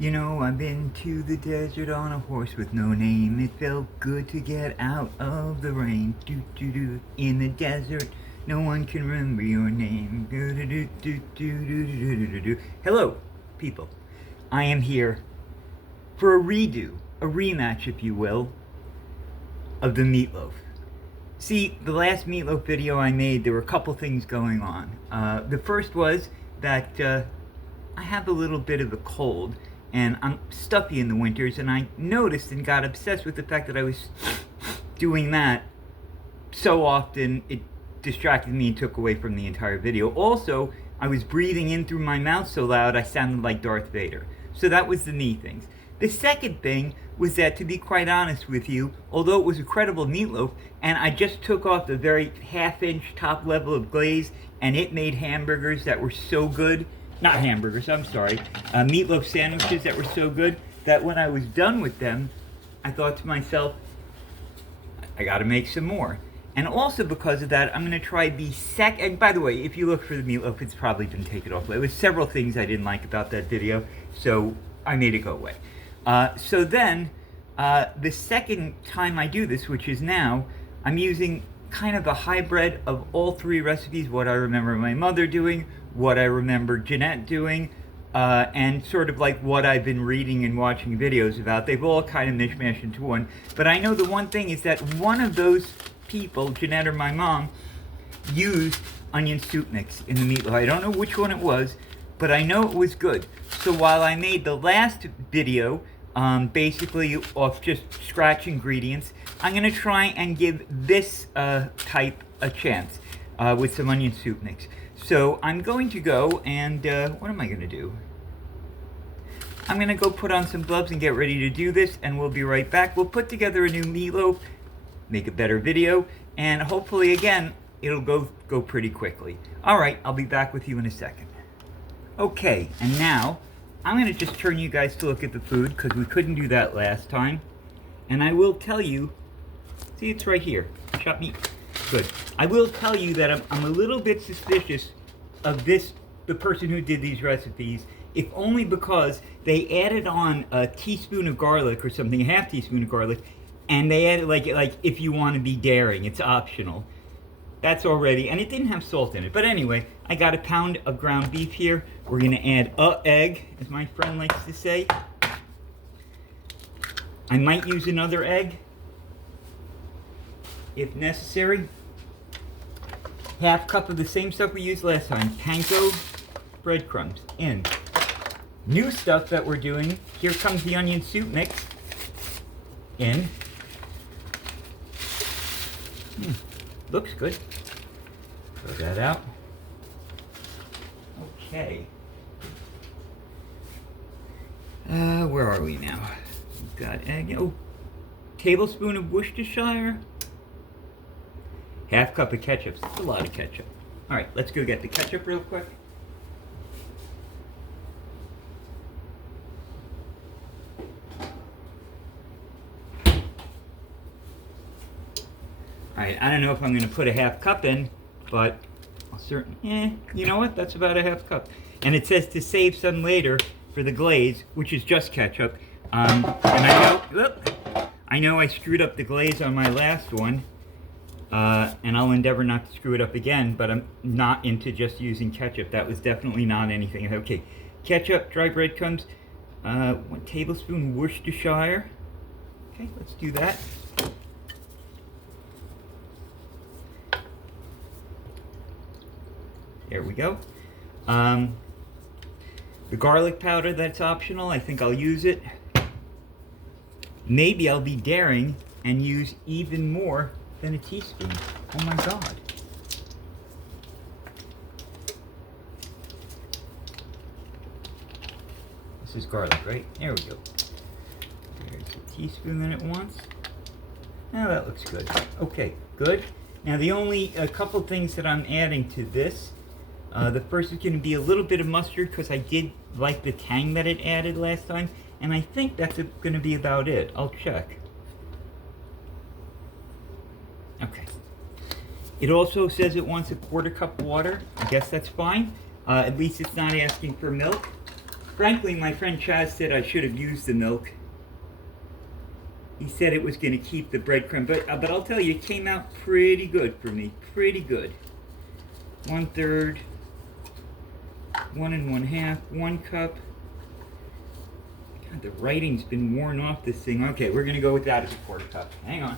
You know, I've been to the desert on a horse with no name. It felt good to get out of the rain. Do do do. In the desert, no one can remember your name. Do do do do do do do do do. Hello, people. I am here for a redo, a rematch, if you will, of the Meatloaf. See, the last Meatloaf video I made, there were a couple things going on. The first was that I have a little bit of a cold, and I'm stuffy in the winters, and I noticed and got obsessed with the fact that I was doing that so often it distracted me and took away from the entire video. Also, I was breathing in through my mouth so loud I sounded like Darth Vader. So that was the knee things. The second thing was that, to be quite honest with you, although it was incredible Meatloaf, and I just took off the very half-inch top level of glaze, and it made hamburgers that were so good, not hamburgers, I'm sorry, Meatloaf sandwiches that were so good, that when I was done with them, I thought to myself, I gotta make some more. And also because of that, I'm gonna try the and by the way, if you look for the Meatloaf, it's probably been taken off. There was several things I didn't like about that video, so I made it go away. So then, the second time I do this, which is now, I'm using kind of a hybrid of all three recipes, what I remember my mother doing, what I remember Jeanette doing, and sort of like what I've been reading and watching videos about. They've all kind of mishmashed into one. But I know the one thing is that one of those people, Jeanette or my mom, used onion soup mix in the meatloaf. I don't know which one it was, but I know it was good. So while I made the last video, basically off just scratch ingredients, I'm gonna try and give this type a chance with some onion soup mix. So I'm going to go and, what am I gonna do? I'm gonna go put on some gloves and get ready to do this, and we'll be right back. We'll put together a new meatloaf, make a better video, and hopefully again, it'll go pretty quickly. All right, I'll be back with you in a second. Okay, and now, I'm gonna just turn you guys to look at the food, because we couldn't do that last time. And I will tell you, see, it's right here, chopped meat, good. I will tell you that I'm a little bit suspicious of the person who did these recipes, if only because they added on a teaspoon of garlic or something, a half teaspoon of garlic, and they added like if you want to be daring, it's optional. That's already, and it didn't have salt in it. But anyway, I got a pound of ground beef here. We're gonna add a egg, as my friend likes to say. I might use another egg, if necessary. Half cup of the same stuff we used last time, panko breadcrumbs in. New stuff that we're doing, here comes the onion soup mix in. Looks good. Throw that out. Okay. Where are we now? We've got egg. Oh, tablespoon of Worcestershire. Half cup of ketchup. That's a lot of ketchup. All right, let's go get the ketchup real quick. Alright, I don't know if I'm going to put a half cup in, but I'll certainly, you know what, that's about a half cup. And it says to save some later for the glaze, which is just ketchup. And I know I screwed up the glaze on my last one, and I'll endeavor not to screw it up again, but I'm not into just using ketchup. That was definitely not anything. Okay, ketchup, dry breadcrumbs, 1 tablespoon Worcestershire. Okay, let's do that. There we go. The garlic powder, that's optional. I think I'll use it. Maybe I'll be daring and use even more than a teaspoon. Oh my God. This is garlic, right? There we go. There's a teaspoon that it wants. Now that looks good. Okay, good. Now the only couple things that I'm adding to this, the first is going to be a little bit of mustard, because I did like the tang that it added last time, and I think that's going to be about it. I'll check. Okay. It also says it wants a 1/4 cup water. I guess that's fine. At least it's not asking for milk. Frankly, my friend Chaz said I should have used the milk. He said it was going to keep the breadcrumb, but I'll tell you, it came out pretty good for me. Pretty good. 1/3, 1 1/2, 1 cup. God, the writing's been worn off this thing. Okay, we're going to go with that as a 1/4 cup. Hang on.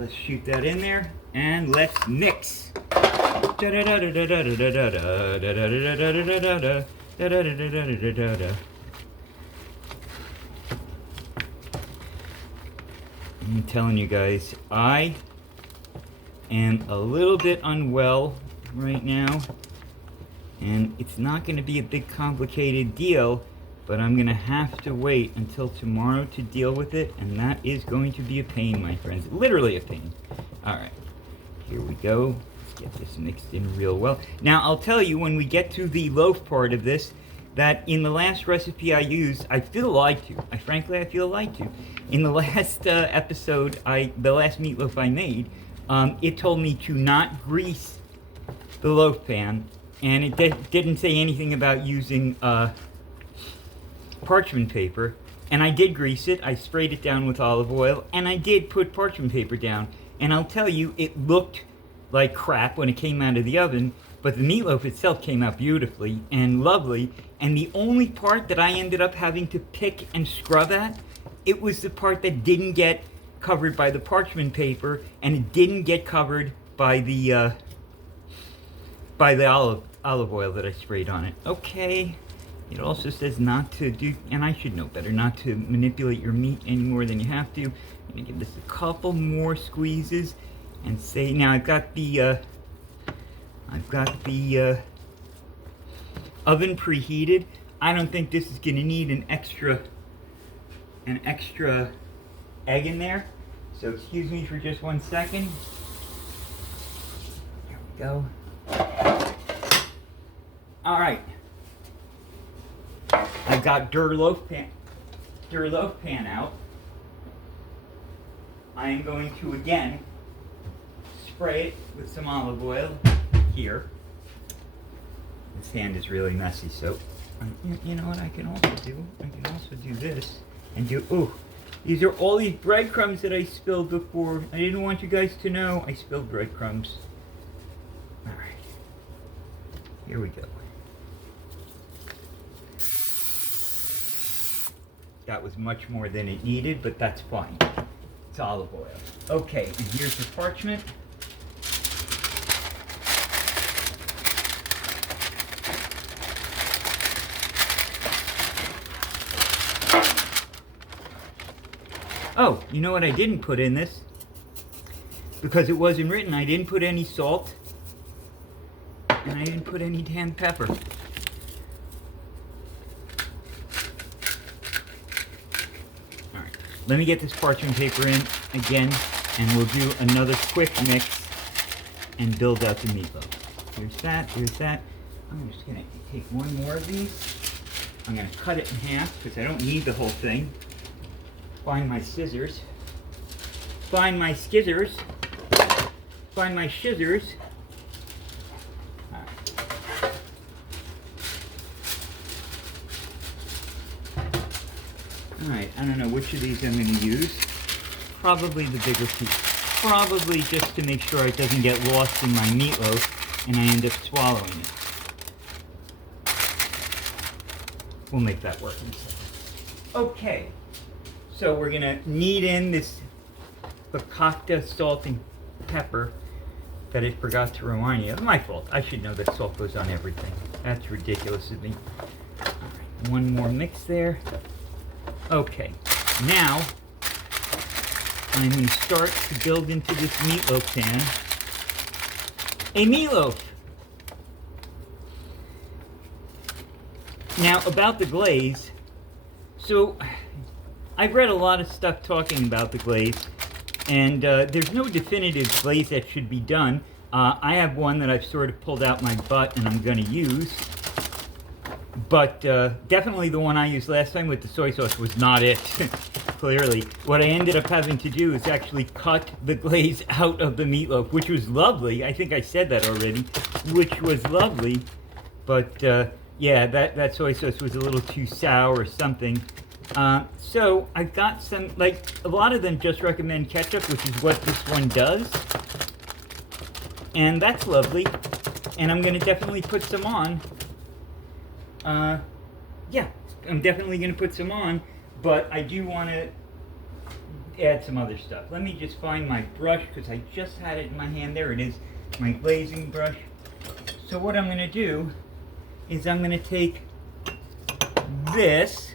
Let's shoot that in there, and let's mix. I'm telling you guys, I am a little bit unwell right now, and it's not going to be a big complicated deal, but I'm going to have to wait until tomorrow to deal with it, and that is going to be a pain, my friends. Literally a pain. Alright, here we go. Let's get this mixed in real well. Now, I'll tell you, when we get to the loaf part of this, that in the last recipe I used, I feel lied to. Frankly, I feel lied to. In the last episode, the last meatloaf I made, it told me to not grease the loaf pan, and it didn't say anything about using parchment paper. And I did grease it. I sprayed it down with olive oil, and I did put parchment paper down. And I'll tell you, it looked like crap when it came out of the oven, but the meatloaf itself came out beautifully and lovely. And the only part that I ended up having to pick and scrub at, it was the part that didn't get covered by the parchment paper, and it didn't get covered by the olive oil that I sprayed on it. Okay. It also says not to do, and I should know better, not to manipulate your meat any more than you have to. I'm gonna give this a couple more squeezes and say, now I've got the oven preheated. I don't think this is gonna need an extra egg in there. So excuse me for just 1 second. There we go. All right. I've got der loaf pan out. I am going to again spray it with some olive oil here. This hand is really messy, so you know what I can also do? I can also do this and do, ooh, these are all these breadcrumbs that I spilled before. I didn't want you guys to know I spilled breadcrumbs. All right, here we go. That was much more than it needed, but that's fine. It's olive oil. Okay, and here's the parchment. Oh, you know what I didn't put in this? Because it wasn't written, I didn't put any salt. And I didn't put any canned pepper. Let me get this parchment paper in again, and we'll do another quick mix and build out the meatloaf. There's that, there's that. I'm just gonna take one more of these. I'm gonna cut it in half because I don't need the whole thing. Find my scissors. Find my skizzers. Find my shizzers. Alright, I don't know which of these I'm going to use. Probably the bigger piece. Probably just to make sure it doesn't get lost in my meatloaf and I end up swallowing it. We'll make that work in a second. Okay, so we're going to knead in this piccata salt and pepper that I forgot to remind you of. My fault. I should know that salt goes on everything. That's ridiculous of me. Alright, one more mix there. Okay, now I'm going to start to build into this meatloaf pan a meatloaf. Now, about the glaze, so I've read a lot of stuff talking about the glaze, and there's no definitive glaze that should be done. I have one that I've sort of pulled out my butt and I'm going to use. But definitely the one I used last time with the soy sauce was not it. clearly. What I ended up having to do is actually cut the glaze out of the meatloaf, which was lovely. I think I said that already, which was lovely. But yeah, that soy sauce was a little too sour or something. So I've got some, like, a lot of them just recommend ketchup, which is what this one does. And that's lovely. And I'm going to definitely put some on. Yeah, I'm definitely going to put some on. But I do want to add some other stuff. Let me just find my brush, because I just had it in my hand. There it is, my glazing brush. So what I'm going to do is I'm going to take this,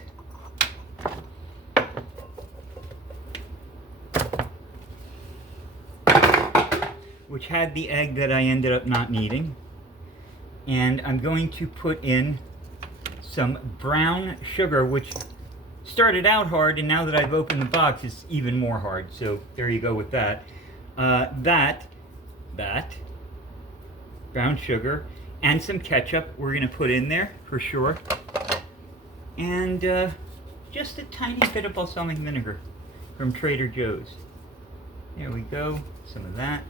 which had the egg that I ended up not needing, and I'm going to put in some brown sugar, which started out hard, and now that I've opened the box, it's even more hard. So there you go with that. That brown sugar and some ketchup we're going to put in there for sure, and just a tiny bit of balsamic vinegar from Trader Joe's. There we go, some of that.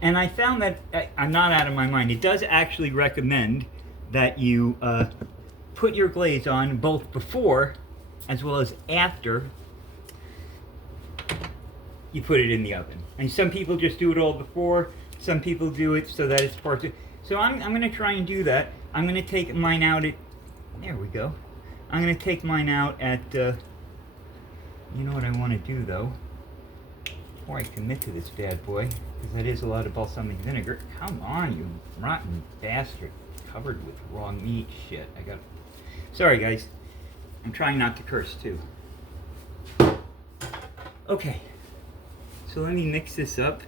And I found that I'm not out of my mind. It does actually recommend that you put your glaze on both before as well as after you put it in the oven. And some people just do it all before. Some people do it so that it's part of. So I'm going to try and do that. I'm going to take mine out at. There we go. I'm going to take mine out at. You know what I want to do though? Before I commit to this bad boy, because that is a lot of balsamic vinegar. Come on, you rotten bastard! Covered with raw meat. Shit, I got. Sorry, guys. I'm trying not to curse too. Okay. So let me mix this up.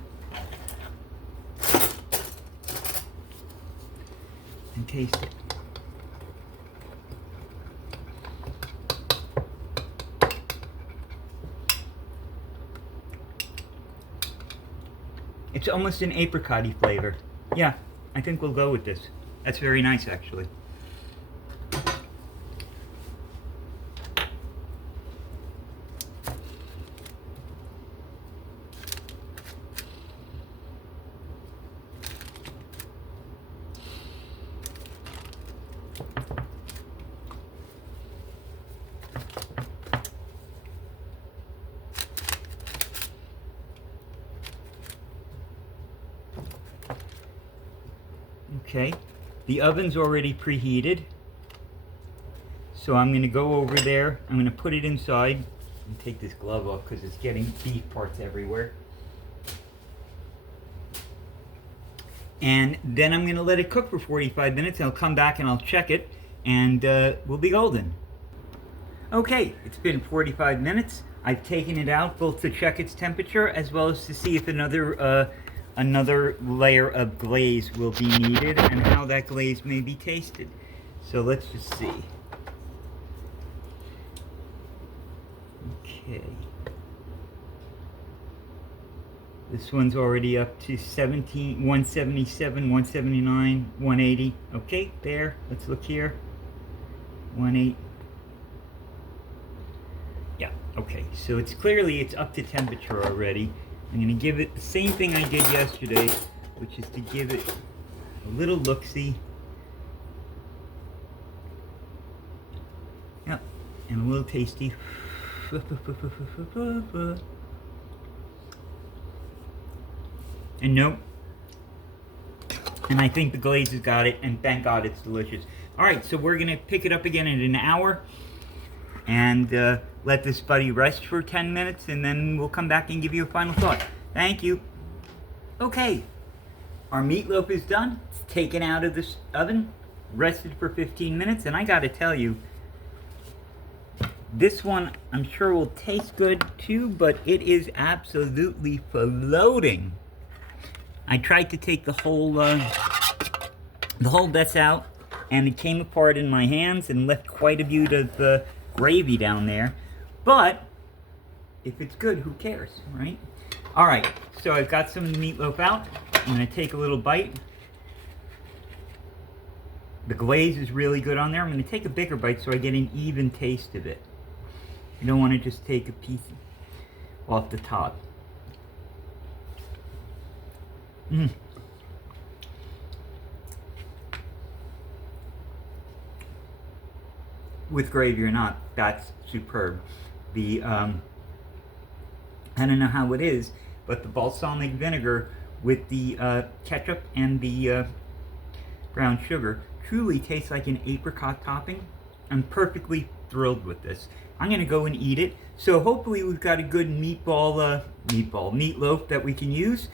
And taste it. It's almost an apricot-y flavor. Yeah, I think we'll go with this. That's very nice, actually. Okay, the oven's already preheated, so I'm going to go over there. I'm going to put it inside and take this glove off because it's getting beef parts everywhere. And then I'm going to let it cook for 45 minutes. I'll come back and I'll check it, and we'll be golden. Okay, it's been 45 minutes. I've taken it out both to check its temperature as well as to see if another layer of glaze will be needed and how that glaze may be tasted. So let's just see. Okay. This one's already up to 177, 179, 180. Okay, there. Let's look here. 180. Yeah, okay. So it's up to temperature already. I'm going to give it the same thing I did yesterday, which is to give it a little look-see. Yep, and a little tasty. And nope. And I think the glaze has got it, and thank God it's delicious. Alright, so we're going to pick it up again in an hour. And let this buddy rest for 10 minutes, and then we'll come back and give you a final thought. Thank you. Okay, our meatloaf is done. It's taken out of this oven, rested for 15 minutes, and I gotta tell you, this one I'm sure will taste good too, but it is absolutely floating. I tried to take the whole bits out, and it came apart in my hands and left quite a bit of gravy down there. But if it's good, who cares, right? All right, so I've got some of the meatloaf out. I'm gonna take a little bite. The glaze is really good on there. I'm gonna take a bigger bite so I get an even taste of it. You don't want to just take a piece off the top. With gravy or not, that's superb. The I don't know how it is, but the balsamic vinegar with the ketchup and the brown sugar truly tastes like an apricot topping. I'm perfectly thrilled with this. I'm gonna go and eat it. So hopefully we've got a good meatloaf that we can use.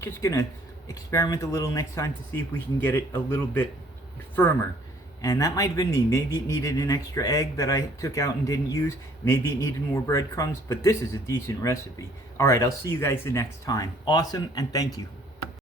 Just gonna experiment a little next time to see if we can get it a little bit firmer. And that might have been me. Maybe it needed an extra egg that I took out and didn't use. Maybe it needed more breadcrumbs, but this is a decent recipe. All right, I'll see you guys the next time. Awesome, and thank you.